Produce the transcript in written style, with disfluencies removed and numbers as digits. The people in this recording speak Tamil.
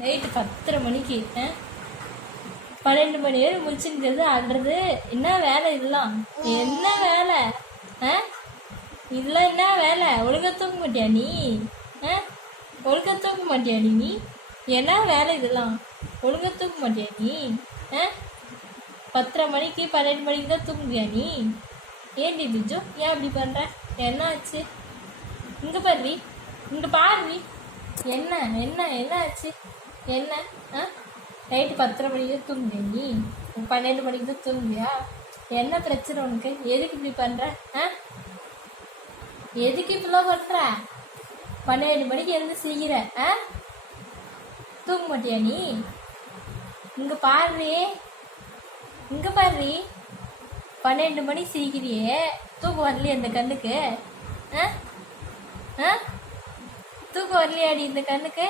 நைட்டு 10:30 மணிக்கு 12 மணி நேரம் முடிச்சுங்கிறது ஆடுறது. என்ன வேலை இதெல்லாம்? என்ன வேலை? இதெல்லாம் என்ன வேலை? ஒழுங்கா தூக்க மாட்டியா நீ? ஒழுங்கா தூக்க மாட்டியா நீ? என்ன வேலை இதெல்லாம்? ஒழுங்கா தூக்க மாட்டியா நீ? 10:30 மணிக்கு 12 மணிக்கு தான் தூங்குவியா நீ? ஏன்டி பிஜு, ஏன் அப்படி பண்ணுற? என்ன ஆச்சு? இங்கே பாரு, இங்கே பாரு. என்ன என்ன என்ன ஆச்சு? என்ன நைட்டு 10:30 மணிக்கு தான் தூங்குவியா நீ? 12 மணிக்கு தான் தூங்குவியா? என்ன பிரச்சனை உனக்கு? எதுக்கு இப்படி பண்ணுற? எதுக்கு இப்படிலாம் பண்ணுற? 12 மணிக்கு இருந்து செய்கிற தூங்க மாட்டியா நீ? இங்கே பாரு, இங்கே பாரு. 12 மணி சீக்கிரியே, தூக்கம் வரலையே அந்த கண்ணுக்கு? தூக்கம் வரலையாடி இந்த கண்ணுக்கு?